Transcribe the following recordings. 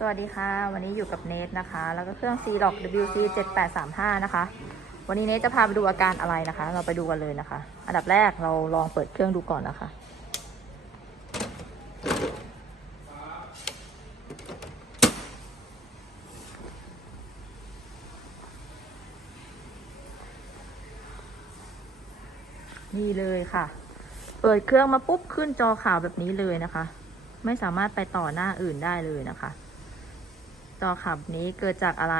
สวัสดีค่ะ วันนี้อยู่กับเนทนะคะ แล้วก็เครื่อง c l o c WC 7835นะคะ วันนี้เนทจะพาไปดูอาการอะไรนะคะ เราไปดูกันเลยนะคะ อันดับแรกเราลองเปิดเครื่องดูก่อนนะคะ นี่เลยค่ะ เปิดเครื่องมาปุ๊บขึ้นจอขาวแบบนี้เลยนะคะ ไม่สามารถไปต่อหน้าอื่นได้เลยนะคะ จอขับนี้เกิดจากอะไร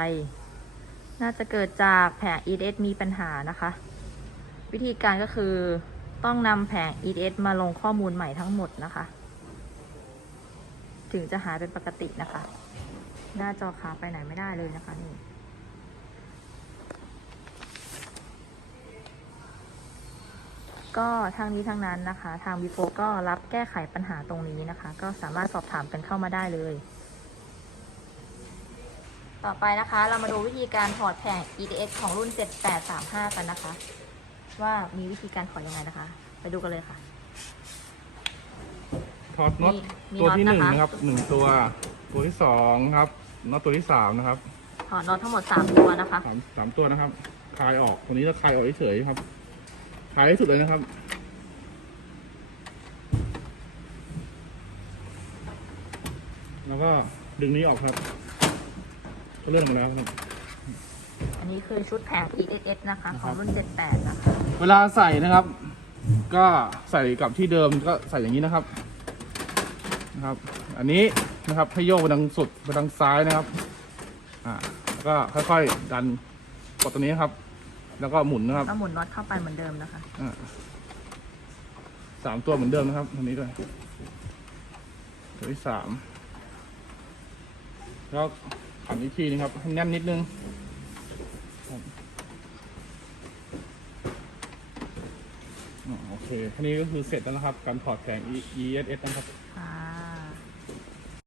น่าจะเกิดจากแผง ES มีปัญหานะคะ วิธีการก็คือต้องนำแผง ES มาลงข้อมูลใหม่ทั้งหมดนะคะ ถึงจะหายเป็นปกตินะคะ หน้าจอขาไปไหนไม่ได้เลยนะคะนี่ก็ทางนี้ทางนั้นนะคะ ทางวิโฟก็รับแก้ไขปัญหาตรงนี้นะคะ ก็สามารถสอบถามกันเข้ามาได้เลย ต่อไปนะคะ เรามาดูวิธีการถอดแผง EDS ของรุ่น 7835 กันนะคะ ว่ามีวิธีการถอดยังไงนะคะ ไปดูกันเลยค่ะ ถอดน็อตมีมีตัวที่หน็อตนึ่งนะคะ นะครับหนึ่งตัว ตัวที่สองครับน็อตตัวที่สามนะครับถอดน็อตทั้งหมด 3 ตัวนะคะ สามสามตัวนะครับคลายออกตัวนี้จะคลายออกเฉยๆครับคลายให้สุดเลยนะครับ แล้วก็ดึงนี้ออกครับก็ เลื่อนออกมาแล้วครับ อันนี้คือชุดแผง EDS นะคะ ของรุ่น 78 นะคะ เวลาใส่นะครับ ก็ใส่กับที่เดิมก็ใส่อย่างนี้นะครับ นะครับ อันนี้นะครับให้โยกไปทางสุดไปทางซ้ายนะครับ อ่าแล้วก็ค่อยๆดันกดตัวนี้นะครับ แล้วก็หมุนนะครับก็หมุนน็อตเข้าไปเหมือนเดิมนะคะ อ่าสามตัวเหมือนเดิมนะครับตัวนี้ด้วยตัวที่สามแล้ว ขันอีกทีนึงครับให้แน่นนิดนึงโอเคทีนี้ก็คือเสร็จแล้วนะครับ การถอดแสง ESS นะครับ